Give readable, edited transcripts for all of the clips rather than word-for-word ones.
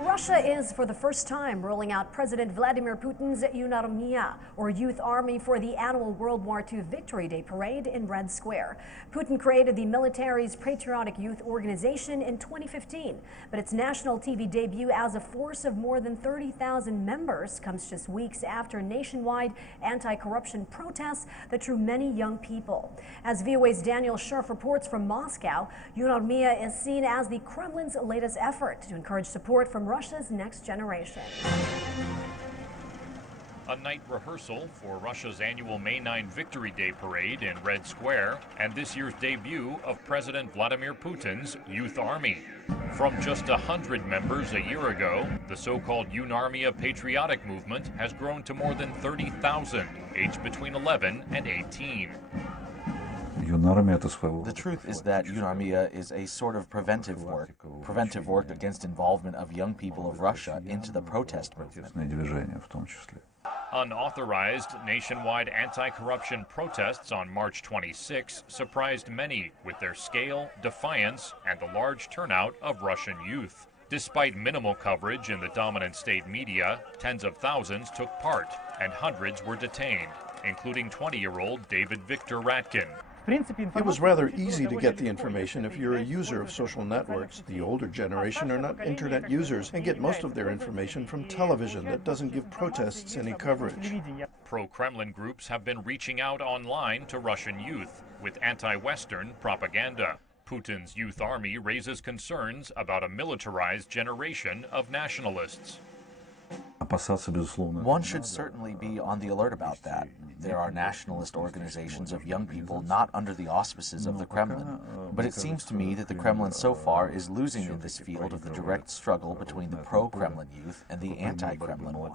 Russia is, for the first time, rolling out President Vladimir Putin's Yunarmia, or Youth Army, for the annual World War II Victory Day parade in Red Square. Putin created the military's patriotic youth organization in 2015, but its national TV debut as a force of more than 30,000 members comes just weeks after nationwide anti-corruption protests that drew many young people. As VOA's Daniel Scherf reports from Moscow, Yunarmia is seen as the Kremlin's latest effort to encourage support from Russia's next generation. A night rehearsal for Russia's annual May 9 Victory Day parade in Red Square, and this year's debut of President Vladimir Putin's Youth Army. From just 100 members a year ago, the so-called Yunarmia patriotic movement has grown to more than 30,000, aged between 11 and 18. The truth is that Yunarmia is a sort of preventive work against involvement of young people of Russia into the protest movement. Unauthorized nationwide anti-corruption protests on March 26 surprised many with their scale, defiance, and the large turnout of Russian youth. Despite minimal coverage in the dominant state media, tens of thousands took part and hundreds were detained, including 20-year-old David Victor Ratkin. It was rather easy to get the information if you're a user of social networks. The older generation are not internet users and get most of their information from television that doesn't give protests any coverage. Pro-Kremlin groups have been reaching out online to Russian youth with anti-Western propaganda. Putin's youth army raises concerns about a militarized generation of nationalists. One should certainly be on the alert about that. There are nationalist organizations of young people not under the auspices of the Kremlin. But it seems to me that the Kremlin so far is losing in this field of the direct struggle between the pro-Kremlin youth and the anti-Kremlin one.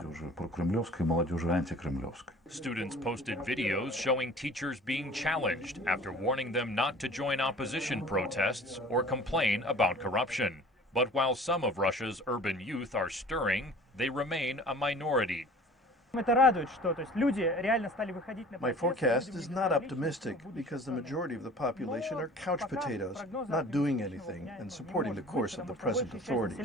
Students posted videos showing teachers being challenged after warning them not to join opposition protests or complain about corruption. But while some of Russia's urban youth are stirring, they remain a minority. My forecast is not optimistic because the majority of the population are couch potatoes, not doing anything and supporting the course of the present authorities.